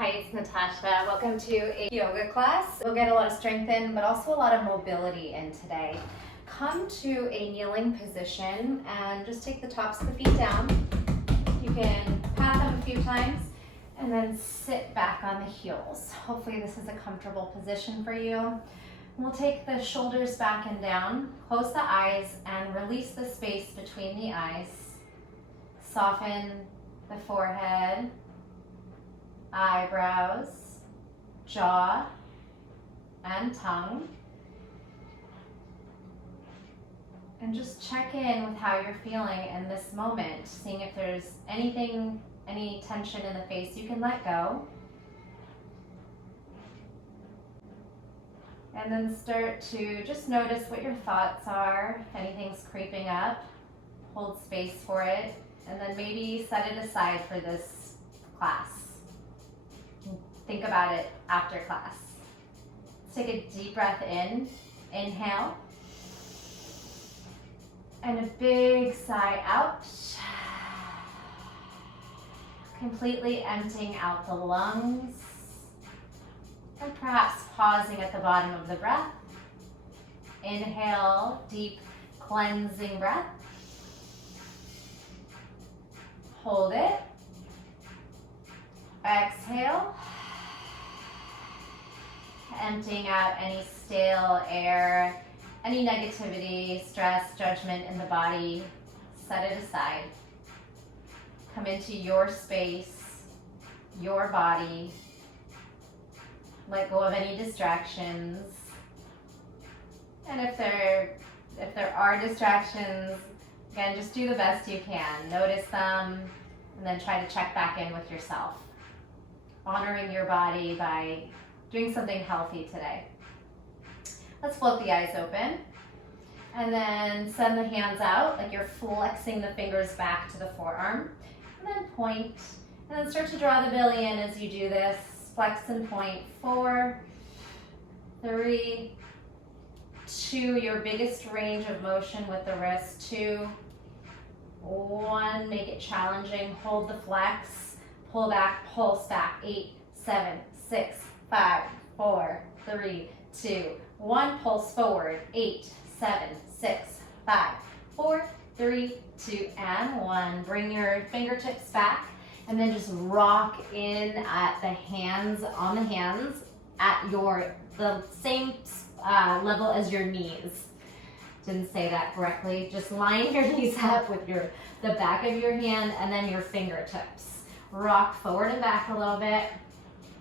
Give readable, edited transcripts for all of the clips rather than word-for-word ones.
Hi, it's Natasha. Welcome to a yoga class. We'll get a lot of strength in, but also a lot of mobility in today. Come to a kneeling position and just take the tops of the feet down. You can pat them a few times and then sit back on the heels. Hopefully this is a comfortable position for you. We'll take the shoulders back and down, close the eyes, and release the space between the eyes. Soften the forehead, eyebrows, jaw, and tongue. And just check in with how you're feeling in this moment, seeing if there's anything, any tension in the face you can let go. And then start to just notice what your thoughts are. If anything's creeping up, hold space for it, and then maybe set it aside for this class. Think about it after class. Let's take a deep breath in. Inhale. And a big sigh out. Completely emptying out the lungs. And perhaps pausing at the bottom of the breath. Inhale, deep cleansing breath. Hold it. Exhale. Emptying out any stale air, any negativity, stress, judgment in the body. Set it aside. Come into your space, your body. Let go of any distractions. And if there are distractions, again, just do the best you can. Notice them and then try to check back in with yourself. Honoring your body by doing something healthy today. Let's float the eyes open. And then send the hands out like you're flexing the fingers back to the forearm. And then point. And then start to draw the belly in as you do this. Flex and point. 4, 3, 2. Your biggest range of motion with the wrist. 2, 1. Make it challenging. Hold the flex. Pull back, pulse back. 8, 7, 6, 5, 4, 3, 2, 1. Pulse forward. 8, 7, 6, 5, 4, 3, 2, and 1. Bring your fingertips back and then just rock in at the hands, on the hands, at the same level as your knees. Didn't say that correctly. Just line your knees up with the back of your hand and then your fingertips. Rock forward and back a little bit.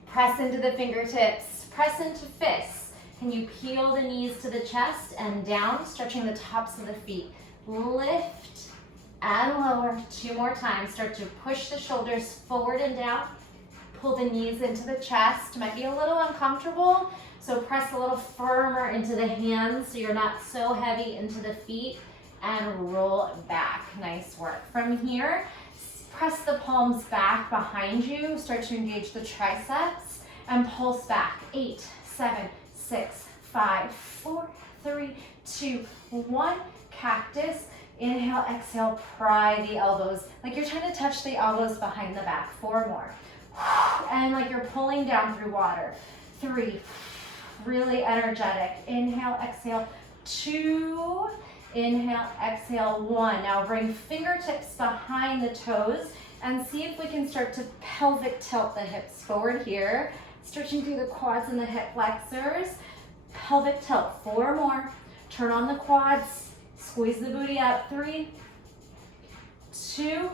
Press into the fingertips. Press into fists. Can you peel the knees to the chest and down, stretching the tops of the feet. Lift and lower. 2 more times. Start to push the shoulders forward and down. Pull the knees into the chest. Might be a little uncomfortable, so press a little firmer into the hands so you're not so heavy into the feet, and roll back. Nice work. From here, press the palms back behind you. Start to engage the triceps and pulse back. 8, 7, 6, 5, 4, 3, 2, 1. Cactus. Inhale, exhale, pry the elbows. Like you're trying to touch the elbows behind the back. 4 more. And like you're pulling down through water. 3. Really energetic. Inhale, exhale. 2. Inhale, exhale. 1. Now bring fingertips behind the toes and see if we can start to pelvic tilt the hips forward here. Stretching through the quads and the hip flexors. Pelvic tilt. 4 more. Turn on the quads. Squeeze the booty up. 3, 2,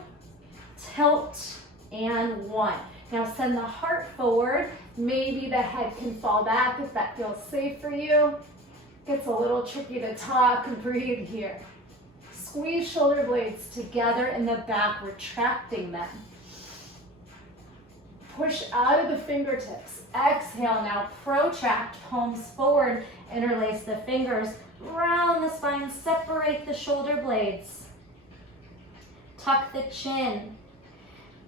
tilt, and 1. Now send the heart forward. Maybe the head can fall back if that feels safe for you. Gets a little tricky to talk and breathe here. Squeeze shoulder blades together in the back, retracting them. Push out of the fingertips. Exhale, now protract, palms forward, interlace the fingers, round the spine, separate the shoulder blades. Tuck the chin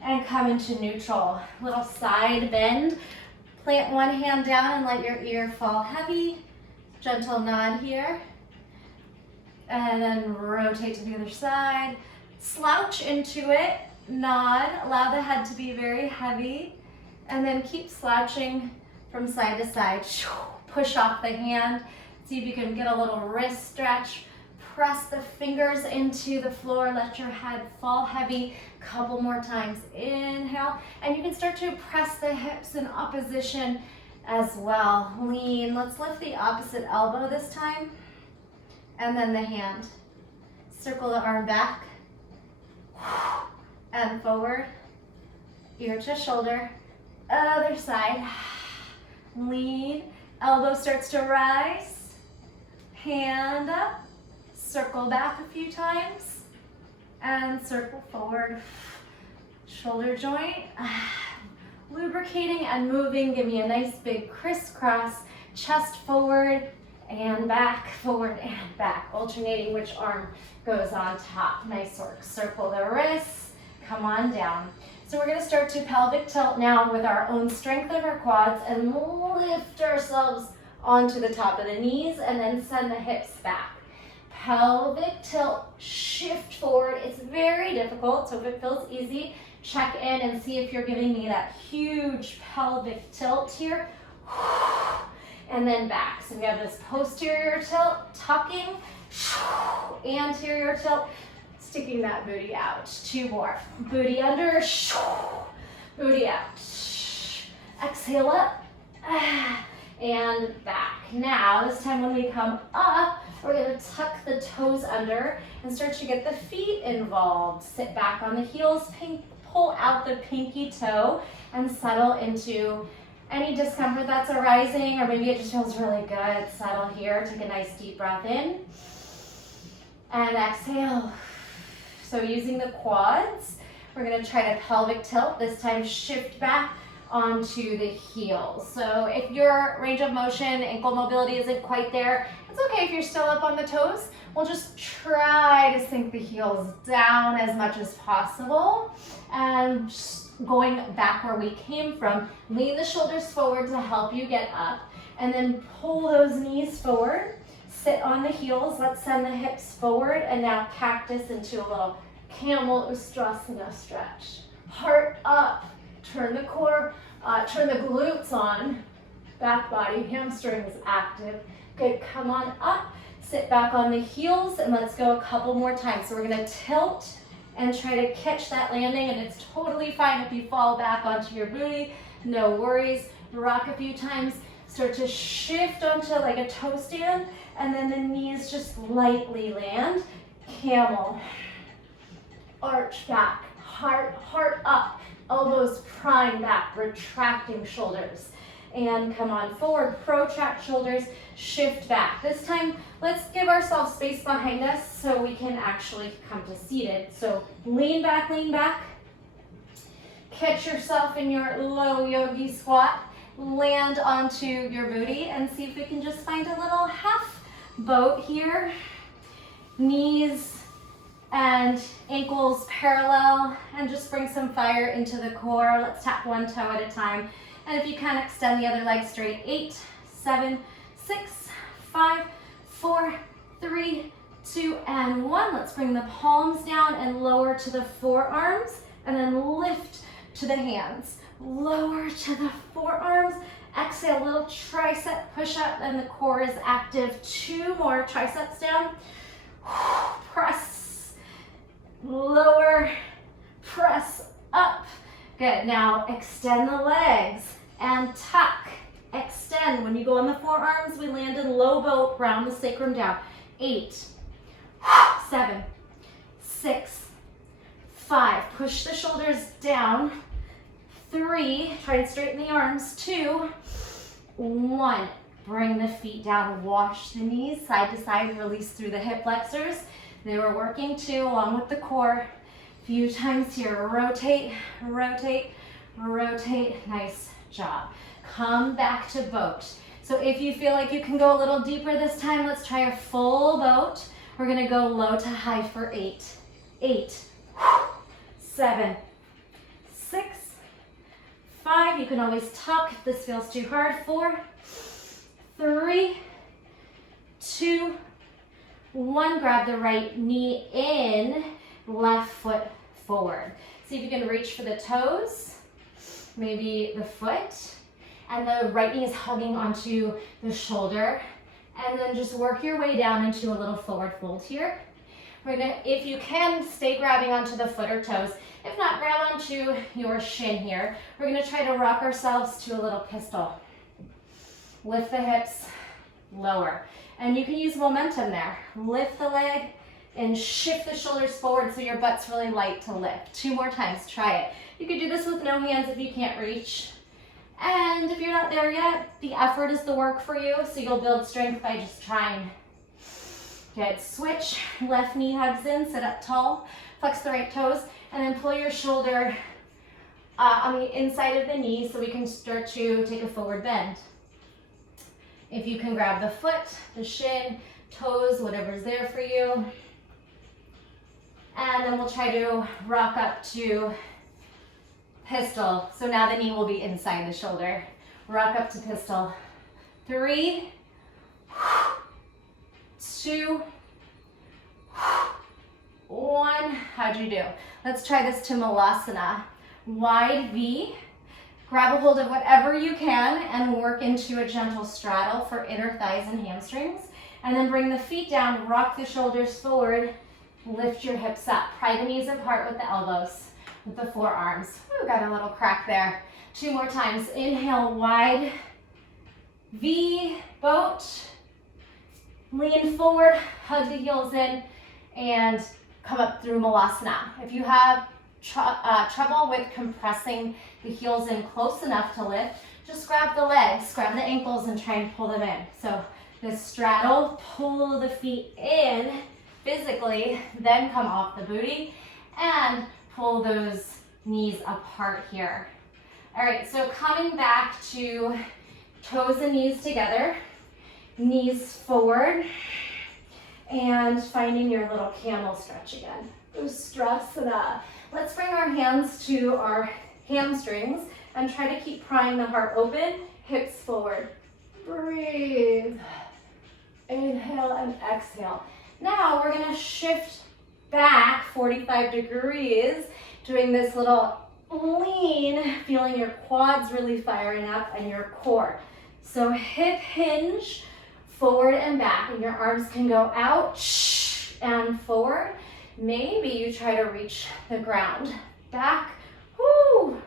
and come into neutral. Little side bend. Plant one hand down and let your ear fall heavy. Gentle nod here. And then rotate to the other side. Slouch into it, nod, allow the head to be very heavy, And then keep slouching from side to side. Push off the hand. See if you can get a little wrist stretch. Press the fingers into the floor. Let your head fall heavy. Couple more times. Inhale. And you can start to press the hips in opposition as well. Lean. Let's lift the opposite elbow this time. And then the hand. Circle the arm back. And forward. Ear to shoulder. Other side. Lean. Elbow starts to rise. Hand up. Circle back a few times. And circle forward. Shoulder joint. Lubricating and moving. Give me a nice big crisscross. Chest forward and back, forward and back. Alternating which arm goes on top. Nice work. Circle the wrists. Come on down. So we're going to start to pelvic tilt now with our own strength of our quads and lift ourselves onto the top of the knees and then send the hips back. Pelvic tilt, shift forward. It's very difficult, so if it feels easy, check in and see if you're giving me that huge pelvic tilt here. And then back. So we have this posterior tilt, tucking, anterior tilt, sticking that booty out. 2 more. Booty under, booty out. Exhale up, and back. Now, this time when we come up, we're gonna tuck the toes under and start to get the feet involved. Sit back on the heels, pull out the pinky toe, and settle into any discomfort that's arising, or maybe it just feels really good. Settle here, take a nice deep breath in, and exhale. So using the quads, we're gonna try to pelvic tilt, this time shift back onto the heels. So if your range of motion, ankle mobility isn't quite there, it's okay if you're still up on the toes. We'll just try to sink the heels down as much as possible. And going back where we came from, lean the shoulders forward to help you get up. And then pull those knees forward. Sit on the heels. Let's send the hips forward. And now cactus into a little camel ustrasana stretch. Heart up. Turn the core, turn the glutes on. Back body, hamstrings active. Good, come on up. Sit back on the heels and let's go a couple more times. So we're gonna tilt and try to catch that landing, and it's totally fine if you fall back onto your booty. No worries. Rock a few times. Start to shift onto like a toe stand, and then the knees just lightly land. Camel. Arch back. Heart up. Elbows prime back, retracting shoulders. And come on forward, protract shoulders, shift back. This time, let's give ourselves space behind us so we can actually come to seated. So lean back, catch yourself in your low yogi squat, land onto your booty, and see if we can just find a little half boat here. Knees and ankles parallel, and just bring some fire into the core. Let's tap one toe at a time. And if you can, extend the other leg straight. 8, 7, 6, 5, 4, 3, 2, and 1. Let's bring the palms down and lower to the forearms, and then lift to the hands. Lower to the forearms. Exhale, little tricep push up, and the core is active. 2 more triceps down. Press. Lower, press up. Good, now extend the legs and tuck, extend. When you go on the forearms, we land in low boat, round the sacrum down. 8, 7, 6, 5, push the shoulders down. 3, try and straighten the arms. 2, 1, bring the feet down, wash the knees, side to side, release through the hip flexors. They were working too, along with the core. A few times here, rotate, rotate, rotate. Nice job. Come back to boat. So if you feel like you can go a little deeper this time, let's try a full boat. We're gonna go low to high for 8. 8, 7, 6, 5. You can always tuck if this feels too hard. 4, 3, 2, 1, grab the right knee in, left foot forward. See if you can reach for the toes. maybe the foot, and the right knee is hugging onto the shoulder, and then just work your way down into a little forward fold here. We're gonna, if you can, stay grabbing onto the foot or toes. If not, grab onto your shin here. We're gonna try to rock ourselves to a little pistol. Lift the hips, lower. And you can use momentum there. Lift the leg and shift the shoulders forward so your butt's really light to lift. 2 more times, try it. You could do this with no hands if you can't reach. And if you're not there yet, the effort is the work for you, so you'll build strength by just trying. Good, switch, left knee hugs in, sit up tall, flex the right toes, and then pull your shoulder on the inside of the knee so we can start to take a forward bend. If you can grab the foot, the shin, toes, whatever's there for you. And then we'll try to rock up to pistol. So now the knee will be inside the shoulder. Rock up to pistol. 3, 2, 1. How'd you do? Let's try this to Malasana. Wide V. Grab a hold of whatever you can and work into a gentle straddle for inner thighs and hamstrings. And then bring the feet down, rock the shoulders forward, lift your hips up. Pry the knees apart with the elbows, with the forearms. Ooh, got a little crack there. 2 more times. Inhale, wide V, boat. Lean forward, hug the heels in, and come up through Malasana. If you have trouble with compressing the heels in close enough to lift, just grab the legs, grab the ankles, and try and pull them in. So this straddle, pull the feet in physically, then come off the booty, and pull those knees apart here. All right, so coming back to toes and knees together, knees forward, and finding your little camel stretch again. Ustrasana. Let's bring our hands to our hamstrings and try to keep prying the heart open, hips forward. Breathe. Inhale and exhale. Now we're gonna shift back 45 degrees, doing this little lean, feeling your quads really firing up and your core. So hip hinge, forward and back, and your arms can go out and forward. Maybe you try to reach the ground. Back, whoo,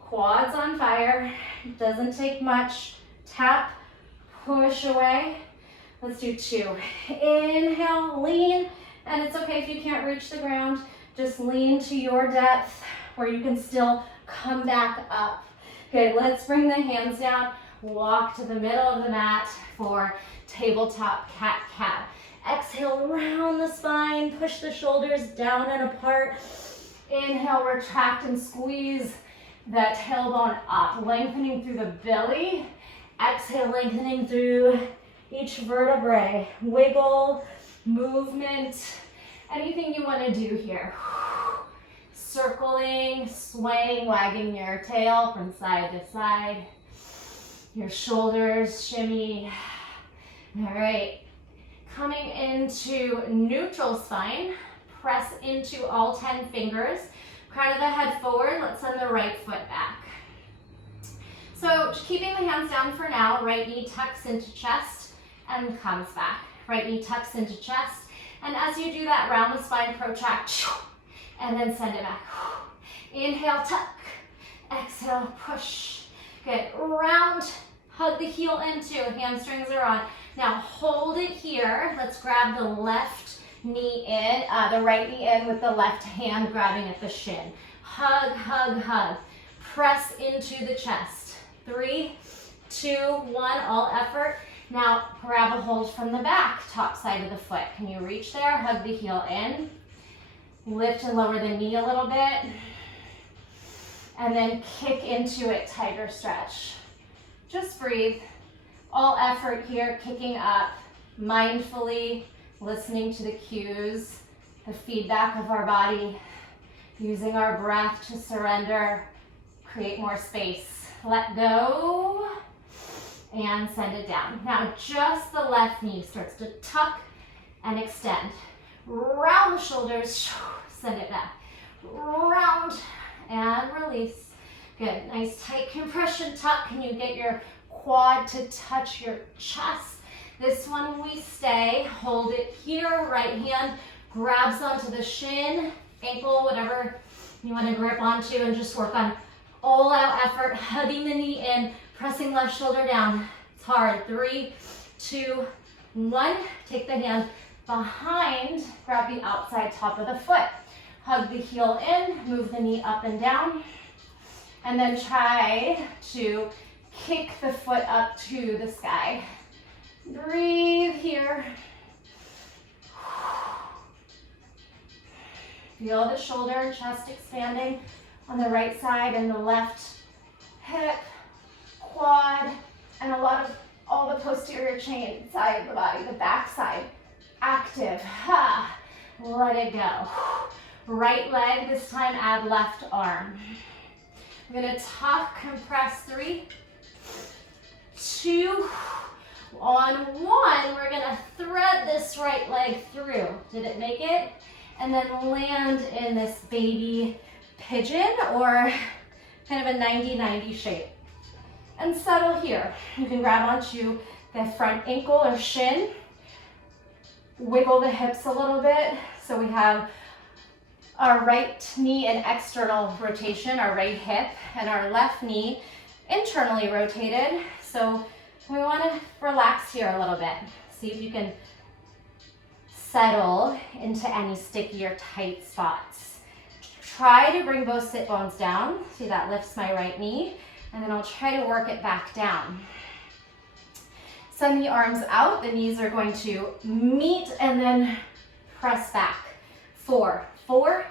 quads on fire. Doesn't take much. Tap, push away. Let's do 2. Inhale, lean, and it's okay if you can't reach the ground. Just lean to your depth where you can still come back up. Okay, let's bring the hands down. Walk to the middle of the mat for tabletop cat-cat. Exhale, round the spine, push the shoulders down and apart. Inhale, retract and squeeze the tailbone up, lengthening through the belly. Exhale, lengthening through each vertebrae. Wiggle, movement, anything you want to do here. Circling, swaying, wagging your tail from side to side. Your shoulders shimmy. All right. Coming into neutral spine, press into all 10 fingers. Crown of the head forward. Let's send the right foot back. So keeping the hands down for now, right knee tucks into chest and comes back. Right knee tucks into chest. And as you do that, round the spine, protract, and then send it back. Inhale, tuck. Exhale, push. Good. Round, hug the heel in too. Hamstrings are on. Now hold it here. Let's grab the left knee in, the right knee in with the left hand grabbing at the shin. Hug, hug, hug. Press into the chest. 3, 2, 1, all effort. Now grab a hold from the back, top side of the foot. Can you reach there? Hug the heel in. Lift and lower the knee a little bit. And then kick into it, tiger stretch. Just breathe. All effort here, kicking up, mindfully listening to the cues, the feedback of our body, using our breath to surrender, create more space. Let go and send it down. Now just the left knee starts to tuck and extend. Round the shoulders, send it back. Round and release. Good, nice tight compression tuck. Can you get your quad to touch your chest? This one we stay, hold it here, right hand grabs onto the shin, ankle, whatever you want to grip onto, and just work on all out effort, hugging the knee in, pressing left shoulder down. It's hard. 3, 2, 1. Take the hand behind, grab the outside top of the foot. Hug the heel in, move the knee up and down, and then try to kick the foot up to the sky. Breathe here. Feel the shoulder and chest expanding on the right side and the left hip, quad, and a lot of all the posterior chain side of the body, the back side, active. Ha. Let it go. Right leg, this time add left arm. I'm gonna tuck, compress. 3, 2, on 1, we're gonna thread this right leg through. Did it make it? And then land in this baby pigeon or kind of a 90-90 shape. And settle here. You can grab onto the front ankle or shin. Wiggle the hips a little bit. So we have our right knee in external rotation, our right hip, and our left knee internally rotated. So we want to relax here a little bit. See if you can settle into any sticky or tight spots. Try to bring both sit bones down. See, that lifts my right knee. And then I'll try to work it back down. Send the arms out. The knees are going to meet and then press back. 4, 4,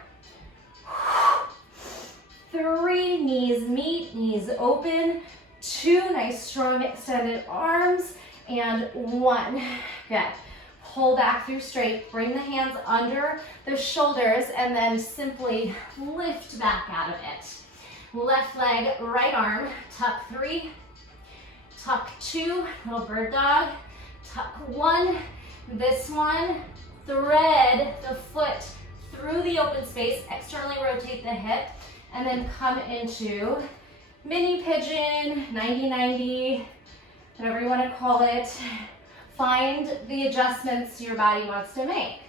3, knees meet, knees open. 2, nice strong extended arms. And 1, good. Pull back through straight, bring the hands under the shoulders, and then simply lift back out of it. Left leg, right arm, tuck 3, tuck 2, little bird dog, tuck 1, this one, thread the foot through the open space, externally rotate the hip, and then come into mini pigeon, 90-90, whatever you want to call it. Find the adjustments your body wants to make.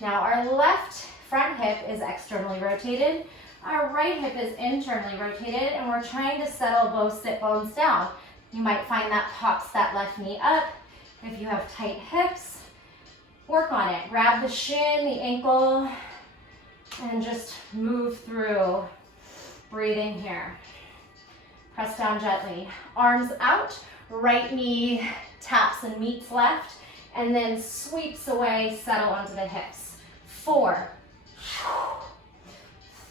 Now our left front hip is externally rotated. Our right hip is internally rotated, and we're trying to settle both sit bones down. You might find that pops that left knee up. If you have tight hips, work on it. Grab the shin, the ankle, and just move through. Breathing here. Press down gently. Arms out, right knee taps and meets left, and then sweeps away, settle onto the hips. 4,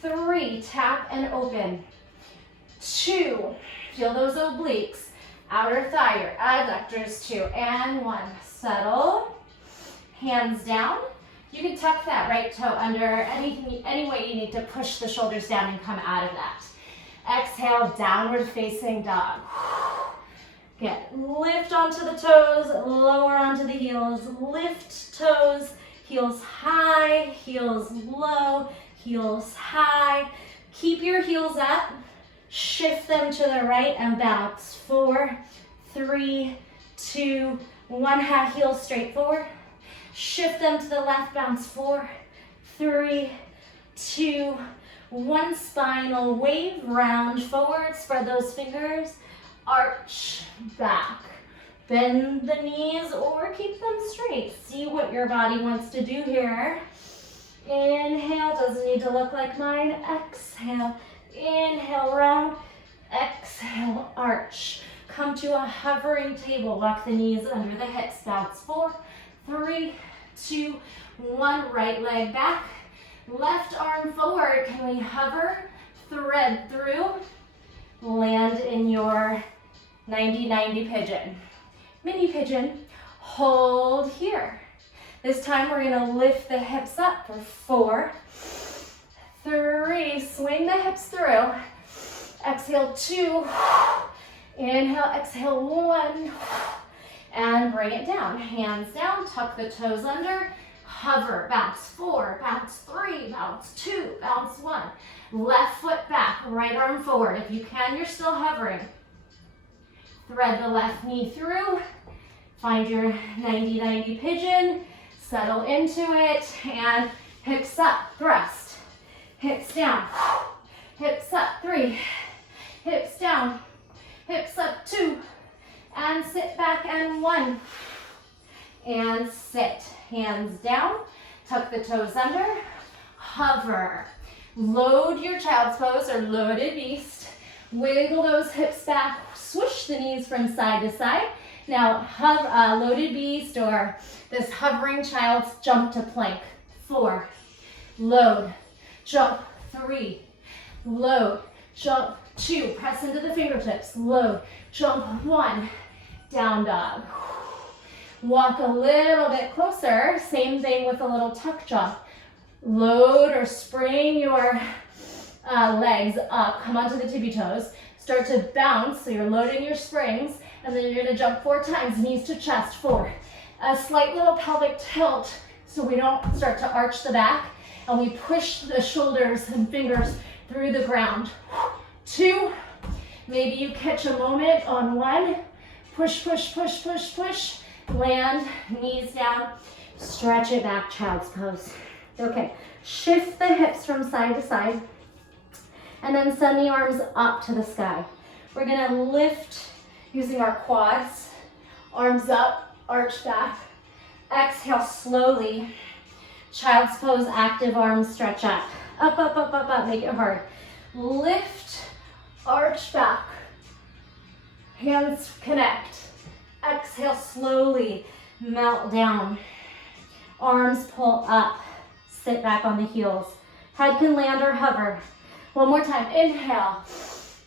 3, tap and open. 2, feel those obliques, outer thigh, your adductors. 2, and 1, settle, hands down. You can tuck that right toe under, any way you need to push the shoulders down and come out of that. Exhale, downward facing dog. Good. Lift onto the toes, lower onto the heels, lift toes, heels high, heels low, heels high. Keep your heels up, shift them to the right and bounce. 4, 3, 2, 1, half heels straight forward. Shift them to the left, bounce. 4, 3, 2, 1, spinal wave, round forward, spread those fingers. Arch back. Bend the knees or keep them straight. See what your body wants to do here. Inhale, doesn't need to look like mine. Exhale, inhale, round. Exhale, arch. Come to a hovering table. Walk the knees under the hips. Bounce. 4, 3, 2, 1. Right leg back. Left arm forward. Can we hover? Thread through. Land in your 90-90 pigeon. Mini pigeon, hold here. This time we're gonna lift the hips up for 4, 3, swing the hips through. Exhale, 2, inhale, exhale, 1, and bring it down. Hands down, tuck the toes under, Hover, bounce 4, bounce 3, bounce 2, bounce 1. Left foot back, right arm forward. If you can, you're still hovering. Thread the left knee through. Find your 90-90 pigeon. Settle into it. And hips up, thrust. Hips down. Hips up, 3. Hips down. Hips up, 2. And sit back, and 1. And sit. Hands down. Tuck the toes under. Hover. Load your child's pose or loaded beast. Wiggle those hips back. Swoosh the knees from side to side. Now, loaded beast or this hovering child's jump to plank. 4. Load. Jump. 3. Load. Jump. 2. Press into the fingertips. Load. Jump. 1. Down dog. Walk a little bit closer. Same thing with a little tuck jump. Load or spring your legs up. Come onto the tippy toes. Start to bounce, so you're loading your springs, and then you're going to jump 4 times, knees to chest. 4. A slight little pelvic tilt, so we don't start to arch the back, and we push the shoulders and fingers through the ground. 2. Maybe you catch a moment on 1. Push, push, push, push, push. Land, knees down. Stretch it back, child's pose. Okay, shift the hips from side to side, and then send the arms up to the sky. We're gonna lift using our quads, arms up, arch back. Exhale slowly. Child's pose, active arms stretch up. Up, up, up, up, up, make it hard. Lift, arch back. Hands connect. Exhale slowly, melt down. Arms pull up. Sit back on the heels. Head can land or hover. One more time. Inhale.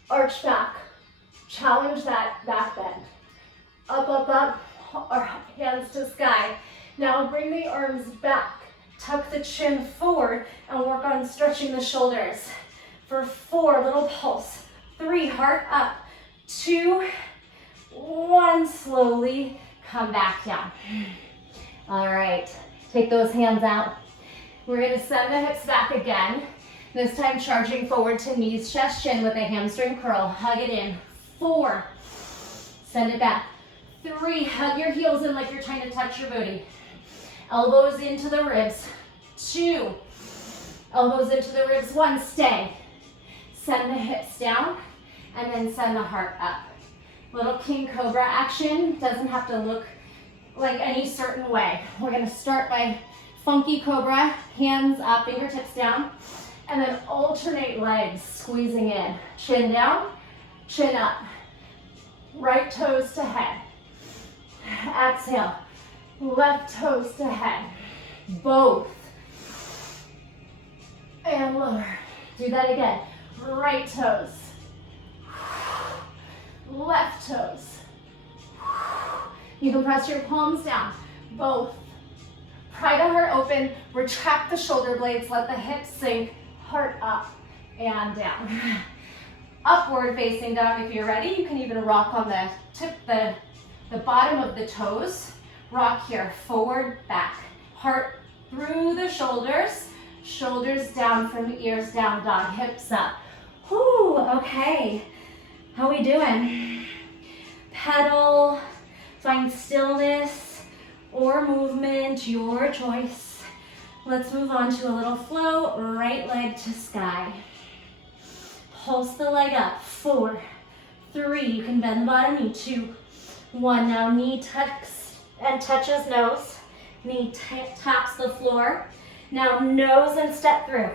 Arch back. Challenge that back bend. Up, up, up. Or hands to sky. Now bring the arms back. Tuck the chin forward and work on stretching the shoulders. For 4, little pulse. 3, heart up. 2, 1, slowly come back down. All right. Take those hands out. We're going to send the hips back again. This time charging forward to knees, chest, chin with a hamstring curl. Hug it in. 4. Send it back. 3. Hug your heels in like you're trying to touch your booty. Elbows into the ribs. 2. Elbows into the ribs. 1. Stay. Send the hips down and then send the heart up. Little king cobra action. Doesn't have to look like any certain way. We're going to start by funky cobra, hands up, fingertips down, and then alternate legs, squeezing in. Chin down, chin up. Right toes to head. Exhale. Left toes to head. Both. And lower. Do that again. Right toes. Left toes. You can press your palms down. Both. Pry the heart open, retract the shoulder blades, let the hips sink, heart up and down. Upward facing dog if you're ready. You can even rock on the tip, the bottom of the toes. Rock here, forward, back. Heart through the shoulders, shoulders down from ears down, dog, hips up. Whoo, okay. How we doing? Pedal, find stillness or movement, your choice. Let's move on to a little flow, right leg to sky. Pulse the leg up, 4, 3, you can bend the bottom knee, 2, 1. Now knee tucks and touches nose, knee taps the floor. Now nose and step through.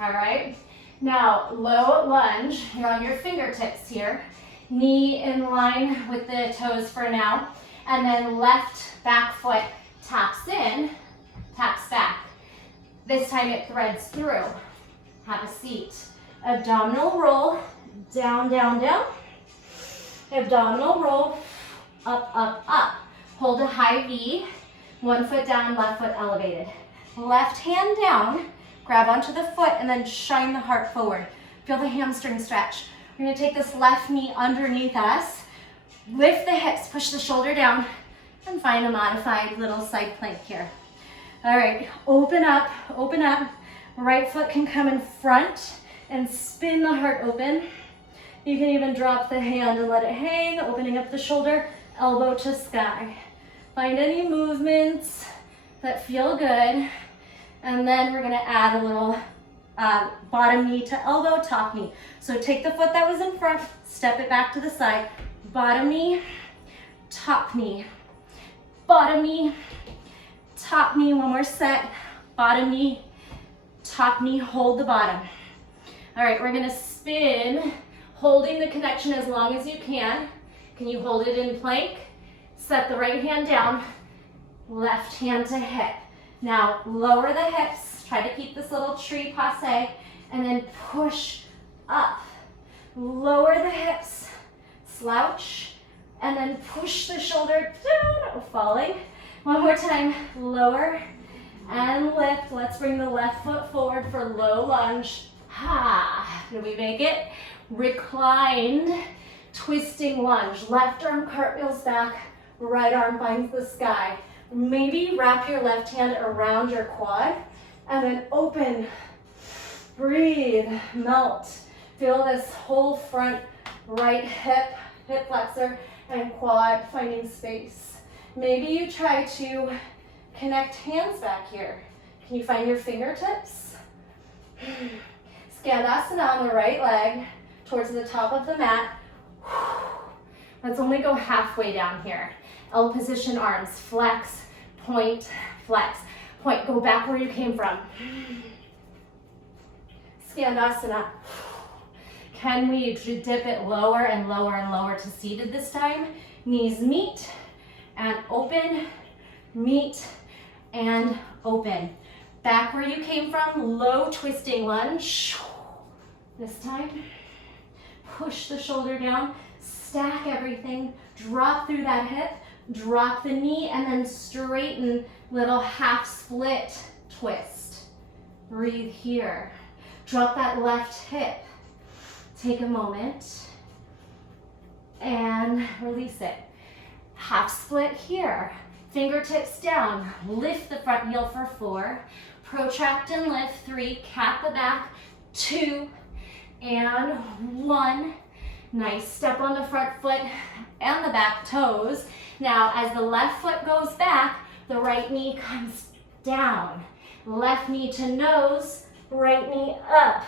All right, now low lunge, you're on your fingertips here. Knee in line with the toes for now. And then left back foot taps in, taps back. This time it threads through. Have a seat. Abdominal roll, down, down, down. Abdominal roll, up, up, up. Hold a high V, 1 foot down, left foot elevated. Left hand down, grab onto the foot and then shine the heart forward. Feel the hamstring stretch. We're gonna take this left knee underneath us. Lift the hips, push the shoulder down, and find a modified little side plank here. All right, open up, open up. Right foot can come in front and spin the heart open. You can even drop the hand and let it hang, opening up the shoulder, elbow to sky. Find any movements that feel good. And then we're gonna add a little bottom knee to elbow, top knee. So take the foot that was in front, step it back to the side. Bottom knee, top knee. Bottom knee, top knee. One more set. Bottom knee, top knee, hold the bottom. All right, we're gonna spin, holding the connection as long as you can. Can you hold it in plank? Set the right hand down, left hand to hip. Now lower the hips, try to keep this little tree passe, and then push up. Lower the hips, slouch, and then push the shoulder down, falling. One more time, lower and lift. Let's bring the left foot forward for low lunge. Ha, did we make it? Reclined, twisting lunge. Left arm cartwheels back, right arm finds the sky. Maybe wrap your left hand around your quad and then open, breathe, melt. Feel this whole front right hip flexor and quad finding space. Maybe you try to connect hands back here. Can you find your fingertips? Skandasana on the right leg towards the top of the mat. Let's only go halfway down here. L position arms, flex, point, flex, point. Go back where you came from. Skandasana. Can we dip it lower and lower and lower to seated this time? Knees meet and open, meet and open. Back where you came from, low twisting lunge. This time, push the shoulder down, stack everything, drop through that hip, drop the knee, and then straighten, little half split twist. Breathe here. Drop that left hip. Take a moment and release it. Half split here. Fingertips down. Lift the front heel for 4. Protract and lift. 3. Cat the back. 2 and 1. Nice. Step on the front foot and the back toes. Now, as the left foot goes back, the right knee comes down. Left knee to nose, right knee up.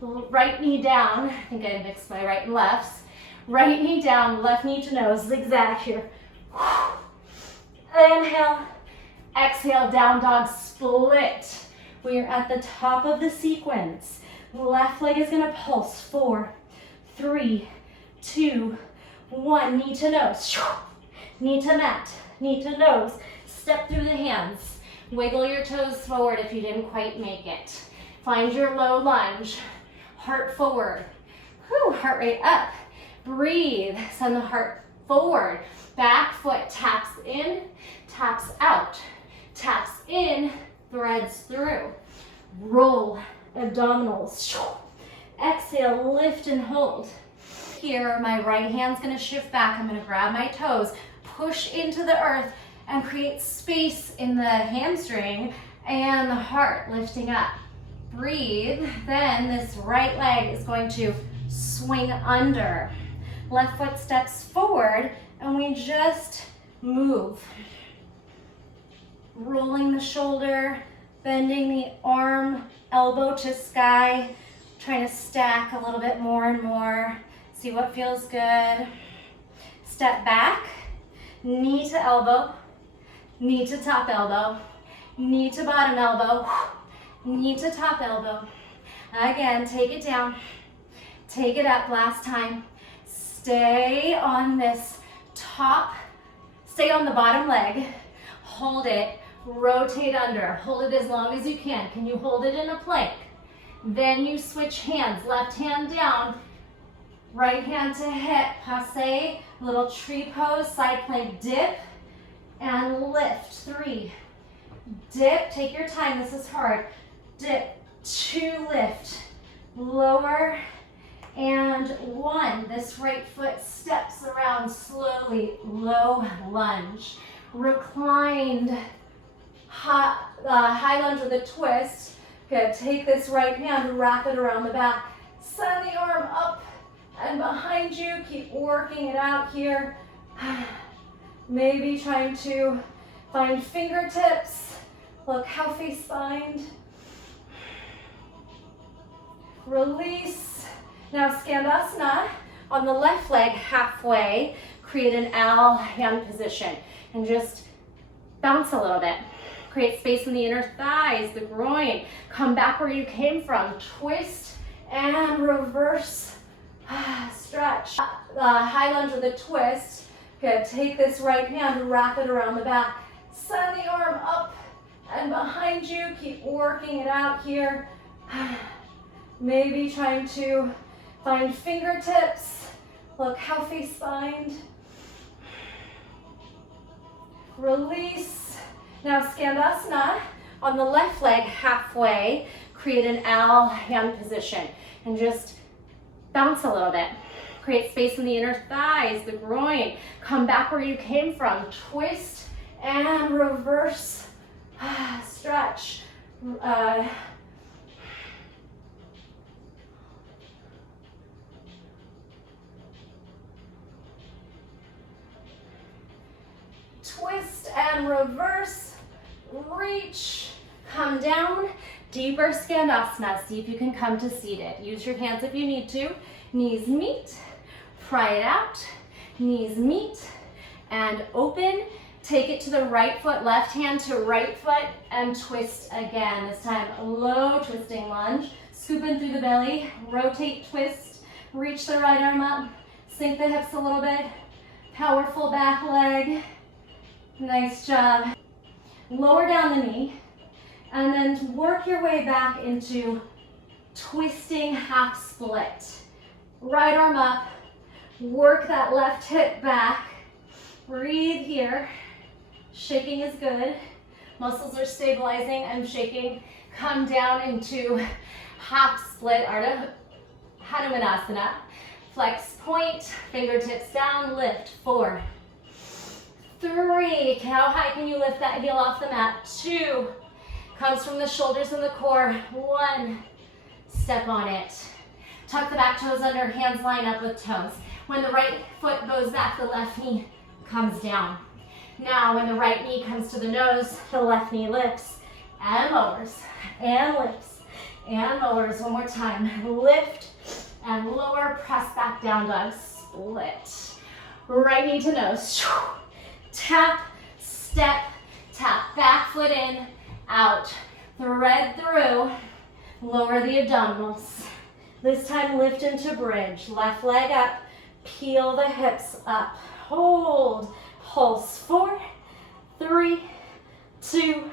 Right knee down. I think I mixed my right and lefts. Right knee down, left knee to nose, zigzag here. Inhale, exhale, down dog split. We are at the top of the sequence. Left leg is gonna pulse. 4, 3, 2, 1. Knee to nose, knee to mat, knee to nose. Step through the hands. Wiggle your toes forward if you didn't quite make it. Find your low lunge. Heart forward. Whew, heart rate up. Breathe. Send the heart forward. Back foot taps in, taps out. Taps in, threads through. Roll abdominals. Exhale, lift and hold. Here, my right hand's gonna shift back. I'm gonna grab my toes, push into the earth, and create space in the hamstring and the heart lifting up. Breathe. Then this right leg is going to swing under. Left foot steps forward and we just move. Rolling the shoulder, bending the arm, elbow to sky, trying to stack a little bit more and more. See what feels good. Step back, knee to elbow, knee to top elbow, knee to bottom elbow, knee to top elbow. Again, take it down, take it up. Last time. Stay on this top, stay on the bottom leg, hold it, rotate under, hold it as long as you can. Can you hold it in a plank? Then you switch hands, left hand down, right hand to hip, passe, little tree pose, side plank dip, and lift. 3, dip, take your time, this is hard. Dip, 2, lift, lower, and 1. This right foot steps around slowly, low lunge. Reclined, hot high lunge with a twist. Good, take this right hand, wrap it around the back. Send the arm up and behind you. Keep working it out here. Maybe trying to find fingertips. Look how face spined. Release. Now Skandasana on the left leg halfway. Create an owl hand position and just bounce a little bit. Create space in the inner thighs, the groin. Come back where you came from. Twist and reverse. Stretch. High lunge with a twist. Good, take this right hand, wrap it around the back. Send the arm up and behind you. Keep working it out here. Maybe trying to find fingertips. Look how face spined. Release. Now Skandasana on the left leg halfway. Create an owl hand position and just bounce a little bit. Create space in the inner thighs, the groin. Come back where you came from. Twist and reverse. Stretch. Twist and reverse. Reach. Come down. Deeper Skandasana. See if you can come to seated. Use your hands if you need to. Knees meet. Pry it out. Knees meet. And open. Take it to the right foot. Left hand to right foot. And twist again. This time, low twisting lunge. Scoop in through the belly. Rotate, twist. Reach the right arm up. Sink the hips a little bit. Powerful back leg. Nice job. Lower down the knee. And then work your way back into twisting half split. Right arm up. Work that left hip back. Breathe here. Shaking is good. Muscles are stabilizing. I'm shaking. Come down into half split Hanumanasana. Flex point. Fingertips down. Lift. 4, 3. How high can you lift that heel off the mat? 2. Comes from the shoulders and the core. 1. Step on it. Tuck the back toes under, hands line up with toes. When the right foot goes back, the left knee comes down. Now, when the right knee comes to the nose, the left knee lifts and lowers, and lifts and lowers. One more time. Lift and lower, press back down dog, split. Right knee to nose. Tap, step, tap. Back foot in, out. Thread through. Lower the abdominals. This time lift into bridge. Left leg up. Peel the hips up. Hold. Pulse. 4, 3, 2,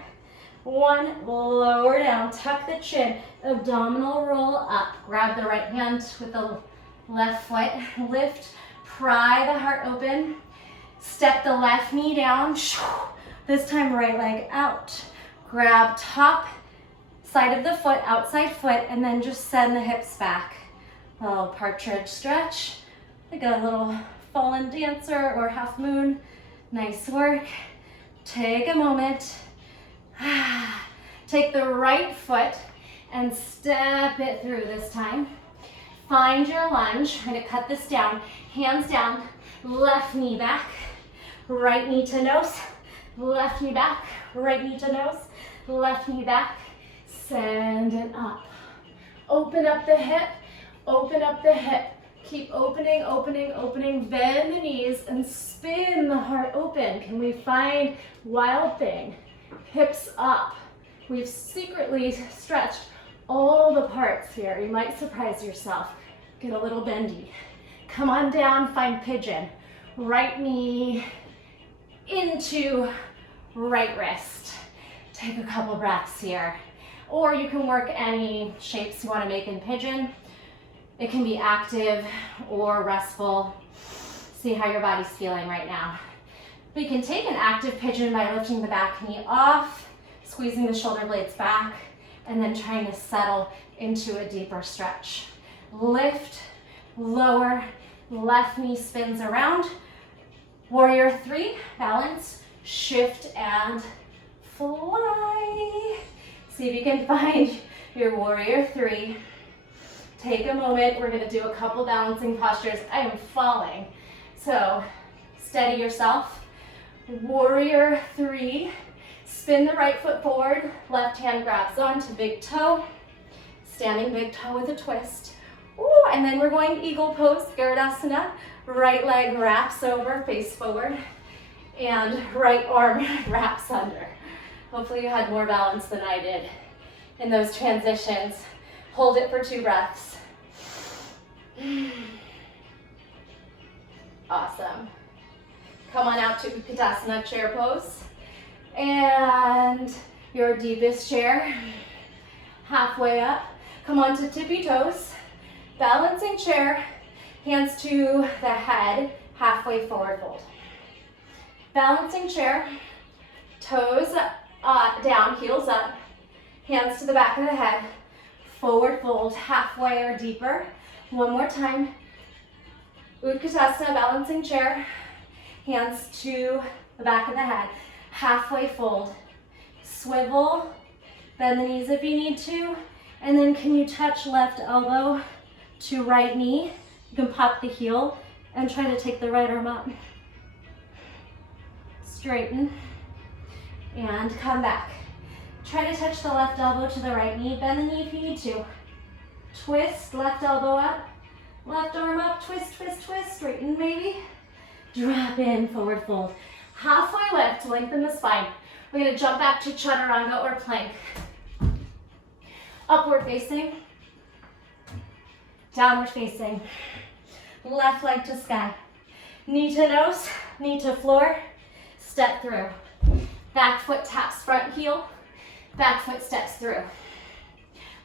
1. Lower down. Tuck the chin. Abdominal roll up. Grab the right hand with the left foot. Lift. Pry the heart open. Step the left knee down. This time right leg out. Grab top side of the foot, outside foot, and then just send the hips back. A little partridge stretch. Like a little fallen dancer or half moon. Nice work. Take a moment. Take the right foot and step it through this time. Find your lunge. I'm going to cut this down. Hands down. Left knee back. Right knee to nose. Left knee back. Right knee to nose. Left knee back. Send it up. Open up the hip. Open up the hip. Keep opening, opening, opening. Bend the knees and spin the heart open. Can we find wild thing? Hips up. We've secretly stretched all the parts here. You might surprise yourself. Get a little bendy. Come on down, find pigeon. Right knee into right wrist. Take a couple breaths here. Or you can work any shapes you want to make in pigeon. It can be active or restful. See how your body's feeling right now. We can take an active pigeon by lifting the back knee off, squeezing the shoulder blades back, and then trying to settle into a deeper stretch. Lift, lower, left knee spins around. Warrior 3, balance, shift and fly. See if you can find your warrior three. Take a moment. We're gonna do a couple balancing postures. I am falling. So steady yourself. Warrior three. Spin the right foot forward. Left hand grabs onto big toe. Standing big toe with a twist. Ooh, and then we're going eagle pose, Garudasana. Right leg wraps over, face forward. And right arm wraps under. Hopefully you had more balance than I did in those transitions. Hold it for 2 breaths. Awesome. Come on out to Utkatasana chair pose. And your deepest chair. Halfway up. Come on to tippy toes. Balancing chair. Hands to the head. Halfway forward fold. Balancing chair. Toes down, heels up. Hands to the back of the head. Forward fold, halfway or deeper. One more time. Utkatasana, balancing chair. Hands to the back of the head. Halfway fold. Swivel. Bend the knees if you need to. And then can you touch left elbow to right knee? You can pop the heel and try to take the right arm up. Straighten. And come back. Try to touch the left elbow to the right knee. Bend the knee if you need to. Twist, left elbow up. Left arm up, twist, twist, twist. Straighten maybe. Drop in, forward fold. Halfway lift, lengthen the spine. We're gonna jump back to chaturanga or plank. Upward facing. Downward facing. Left leg to sky. Knee to nose, knee to floor. Step through. Back foot taps front heel. Back foot steps through.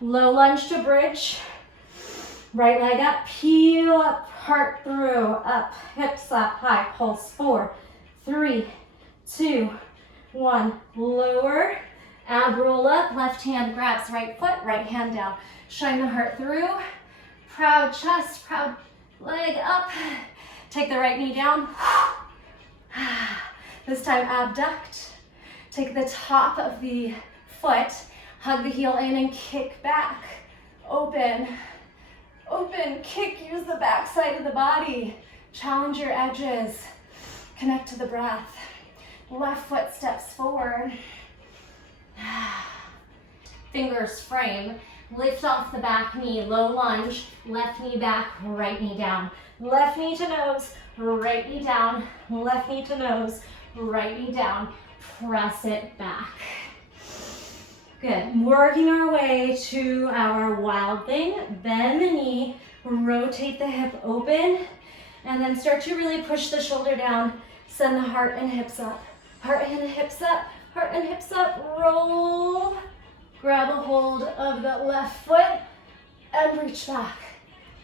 Low lunge to bridge. Right leg up, heel up, heart through, up, hips up, high, pulse, 4, 3, 2, 1. Lower, ab roll up, left hand grabs right foot, right hand down. Shine the heart through. Proud chest, proud leg up. Take the right knee down. This time abduct. Take the top of the foot, hug the heel in and kick back. Open, open, kick, use the back side of the body. Challenge your edges. Connect to the breath. Left foot steps forward. Fingers frame. Lift off the back knee, low lunge. Left knee back, right knee down. Left knee to nose, right knee down. Left knee to nose, right knee down. Press it back. Good. Working our way to our wild thing. Bend the knee, rotate the hip open, and then start to really push the shoulder down. Send the heart and hips up. Heart and hips up, heart and hips up. Roll. Grab a hold of the left foot and reach back.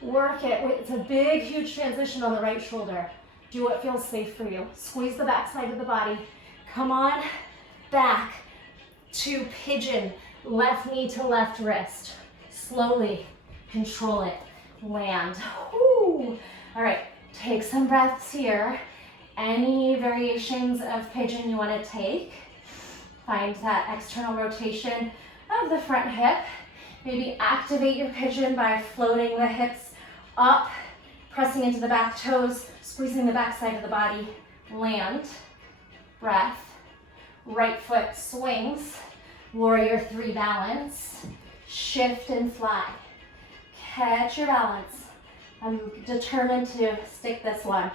Work it. It's a big, huge transition on the right shoulder. Do what feels safe for you. Squeeze the back side of the body. Come on, back to pigeon. Left knee to left wrist. Slowly control it. Land. Woo. All right, take some breaths here. Any variations of pigeon you want to take. Find that external rotation of the front hip. Maybe activate your pigeon by floating the hips up, pressing into the back toes, squeezing the back side of the body. Land. Breath. Right foot swings. Warrior 3 balance. Shift and fly. Catch your balance. I'm determined to stick this one.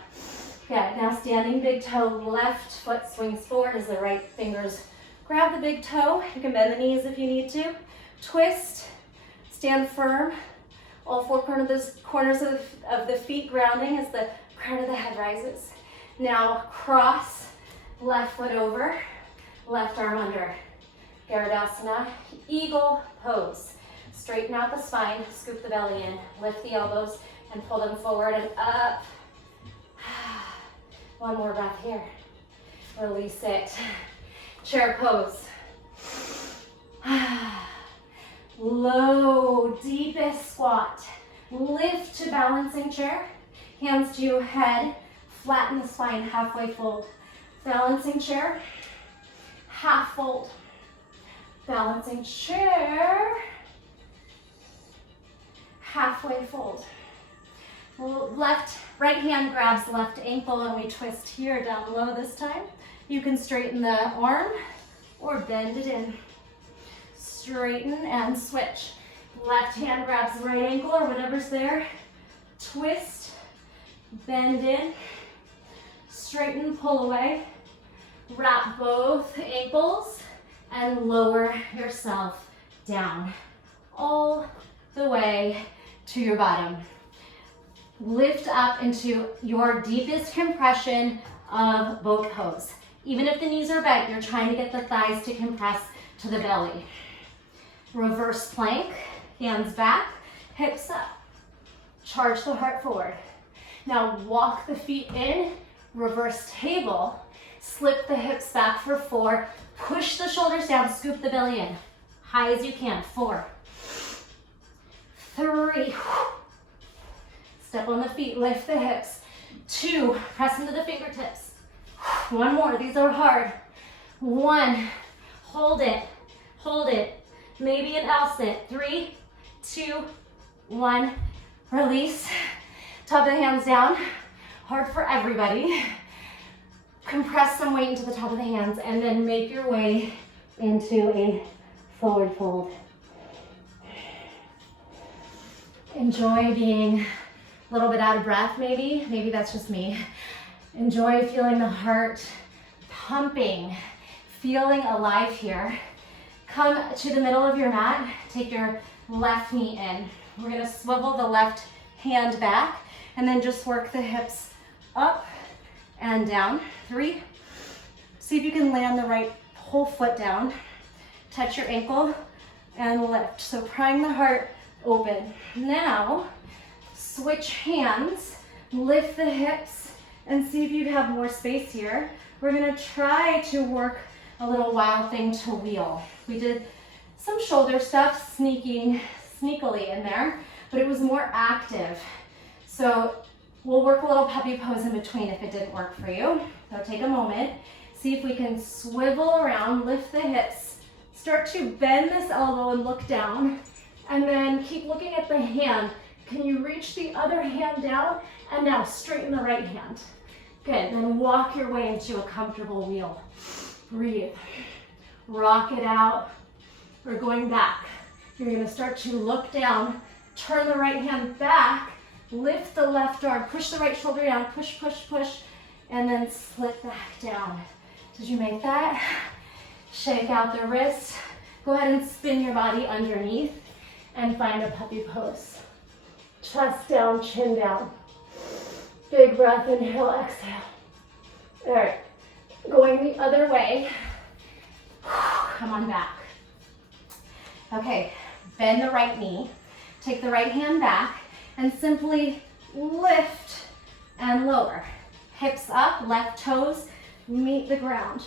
Good. Now standing big toe, left foot swings forward as the right fingers grab the big toe. You can bend the knees if you need to. Twist. Stand firm. All 4 corners of the feet grounding as the crown of the head rises. Now cross, left foot over, left arm under. Garudasana, eagle pose. Straighten out the spine, scoop the belly in, lift the elbows and pull them forward and up. One more breath here. Release it. Chair pose. Low, deepest squat. Lift to balancing chair. Hands to head. Flatten the spine, halfway fold. Balancing chair. Half fold. Balancing chair. Halfway fold. Right hand grabs left ankle and we twist here down low this time. You can straighten the arm or bend it in. Straighten and switch. Left hand grabs the right ankle or whatever's there. Twist, bend in, straighten, pull away. Wrap both ankles and lower yourself down all the way to your bottom. Lift up into your deepest compression of boat pose. Even if the knees are bent, you're trying to get the thighs to compress to the belly. Reverse plank, hands back, hips up. Charge the heart forward. Now walk the feet in, reverse table, slip the hips back for 4, push the shoulders down, scoop the belly in. High as you can, 4, 3, step on the feet, lift the hips, 2, press into the fingertips, 1 more, these are hard, 1, hold it, maybe an L sit, 3, 2, 1, release, top of the hands down, hard for everybody. Compress some weight into the top of the hands and then make your way into a forward fold. Enjoy being a little bit out of breath maybe. Maybe that's just me. Enjoy feeling the heart pumping, feeling alive here. Come to the middle of your mat, take your left knee in. We're gonna swivel the left hand back and then just work the hips up and down. 3. See if you can land the right whole foot down. Touch your ankle and lift. So prime the heart open. Now, switch hands, lift the hips, and see if you have more space here. We're gonna try to work a little wild thing to wheel. We did some shoulder stuff sneakily in there, but it was more active. So we'll work a little puppy pose in between if it didn't work for you. So take a moment, see if we can swivel around, lift the hips, start to bend this elbow and look down, and then keep looking at the hand. Can you reach the other hand down? And now straighten the right hand. Good, then walk your way into a comfortable wheel. Breathe, rock it out. We're going back. You're gonna start to look down, turn the right hand back, lift the left arm, push the right shoulder down, push, push, push, and then slip back down. Did you make that? Shake out the wrist. Go ahead and spin your body underneath and find a puppy pose. Chest down, chin down. Big breath, inhale, exhale. All right, going the other way. Come on back. Okay, bend the right knee. Take the right hand back and simply lift and lower. Hips up, left toes meet the ground.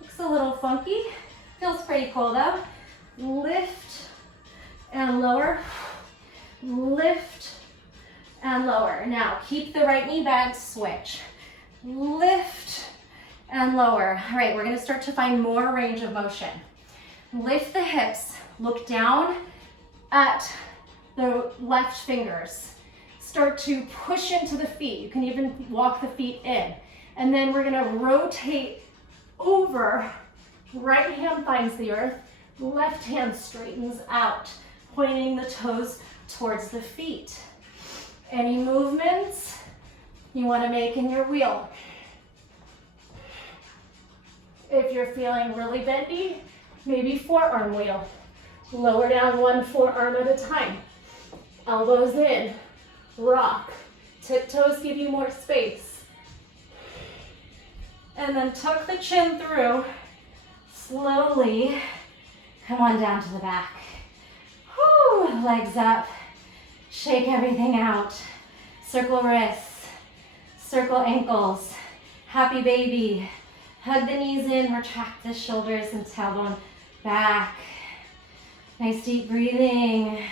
Looks a little funky. Feels pretty cool though. Lift and lower. Lift and lower. Now keep the right knee bent, switch. Lift and lower. All right, we're gonna start to find more range of motion. Lift the hips, look down at the left fingers. Start to push into the feet. You can even walk the feet in. And then we're gonna rotate over. Right hand finds the earth, left hand straightens out, pointing the toes towards the feet. Any movements you wanna make in your wheel? If you're feeling really bendy, maybe forearm wheel. Lower down one forearm at a time. Elbows in, rock. Tiptoes give you more space. And then tuck the chin through. Slowly come on down to the back. Whew, legs up. Shake everything out. Circle wrists, circle ankles. Happy baby. Hug the knees in, retract the shoulders and tailbone back. Nice deep breathing.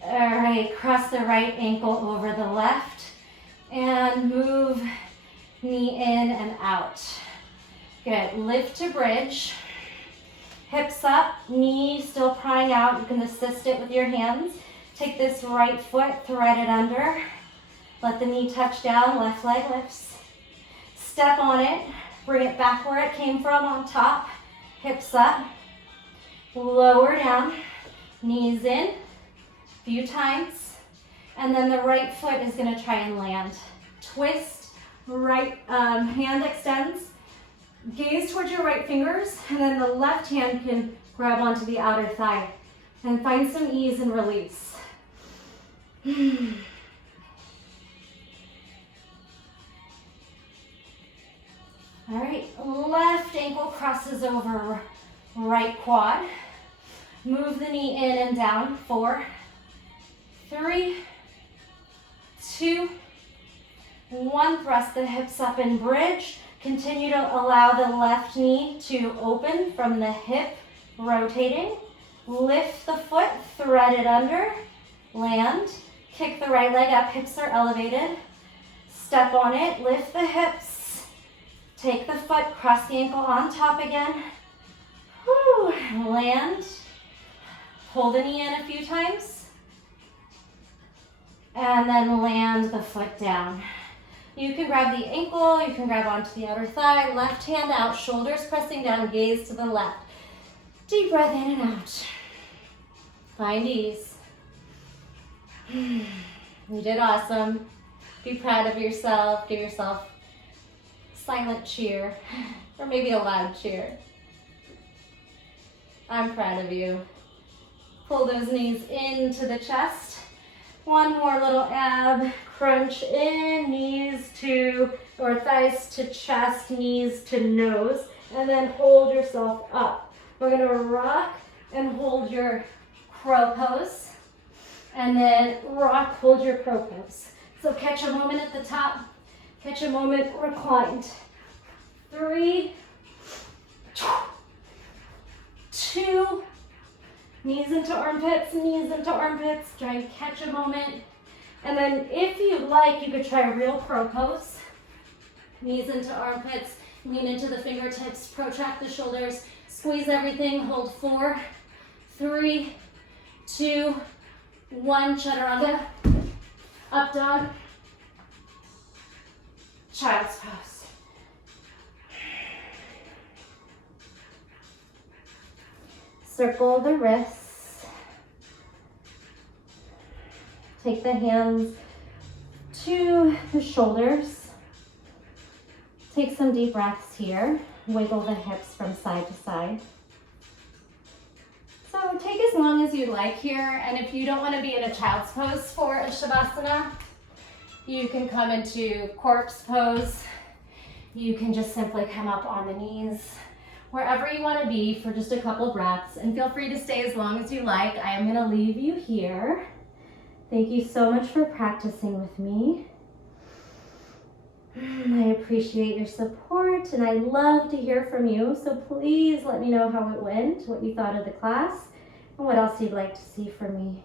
All right, cross the right ankle over the left and move knee in and out. Good, lift to bridge. Hips up, knee still prying out. You can assist it with your hands. Take this right foot, thread it under. Let the knee touch down, left leg lifts. Step on it, bring it back where it came from on top. Hips up, lower down, knees in, a few times. And then the right foot is gonna try and land. Twist, right hand extends. Gaze towards your right fingers, and then the left hand can grab onto the outer thigh. And find some ease and release. All right, left ankle crosses over right quad. Move the knee in and down. 4, 3, 2, 1. Thrust the hips up and bridge. Continue to allow the left knee to open from the hip, rotating. Lift the foot, thread it under, land. Kick the right leg up, hips are elevated. Step on it, lift the hips. Take the foot, cross the ankle on top again. Whew. Land. Hold the knee in a few times. And then land the foot down. You can grab the ankle, you can grab onto the outer thigh, left hand out, shoulders pressing down, gaze to the left. Deep breath in and out. Find ease. You did awesome. Be proud of yourself. Give yourself a silent cheer, or maybe a loud cheer. I'm proud of you. Pull those knees into the chest. One more little ab crunch in, knees to, or thighs to chest, knees to nose, and then hold yourself up. We're gonna rock and hold your crow pose, and then rock, hold your crow pose. So catch a moment at the top, catch a moment reclined. 3, 2, knees into armpits, knees into armpits. Try and catch a moment. And then if you like, you could try a real crow pose. Knees into armpits, lean into the fingertips, protract the shoulders, squeeze everything, hold 4, 3, 2, 1, chaturanga, up dog, child's pose. Circle the wrists. Take the hands to the shoulders. Take some deep breaths here. Wiggle the hips from side to side. So take as long as you like here, and if you don't want to be in a child's pose for a shavasana, you can come into corpse pose. You can just simply come up on the knees, wherever you want to be for just a couple breaths, and feel free to stay as long as you like. I am going to leave you here. Thank you so much for practicing with me. I appreciate your support, and I love to hear from you, so please let me know how it went, what you thought of the class, and what else you'd like to see from me.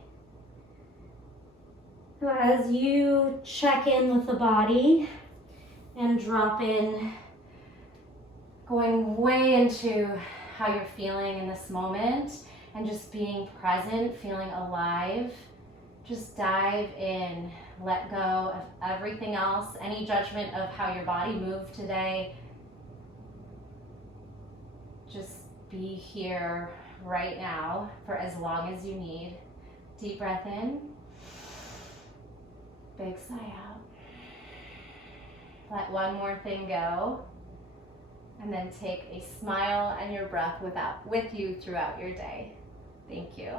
So as you check in with the body and drop in, going way into how you're feeling in this moment and just being present, feeling alive, just dive in. Let go of everything else, any judgment of how your body moved today. Just be here right now for as long as you need. Deep breath in, big sigh out. Let one more thing go, and then take a smile and your breath with you throughout your day. Thank you.